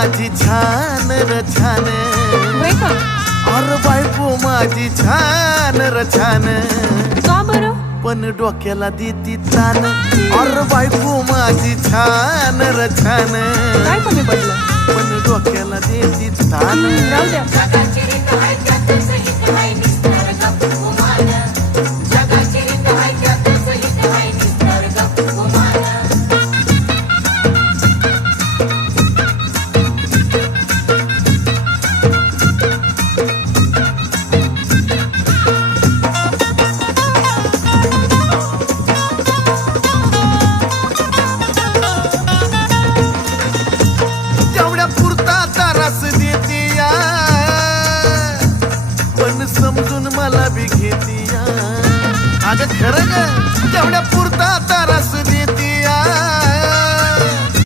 माझी छान र छान, होय का? अरे बायको माझी छान र छान, का बरं? पण डोक्याला देती तान. अरे बायको माझी छान र छान, काय कमी पडलं? पण डोक्याला देती तान. राहू द्या. तेवढ्या पुरता तारास देती या, पण समजून मला बी घेती या. अगं खरं ग, तेवढ्या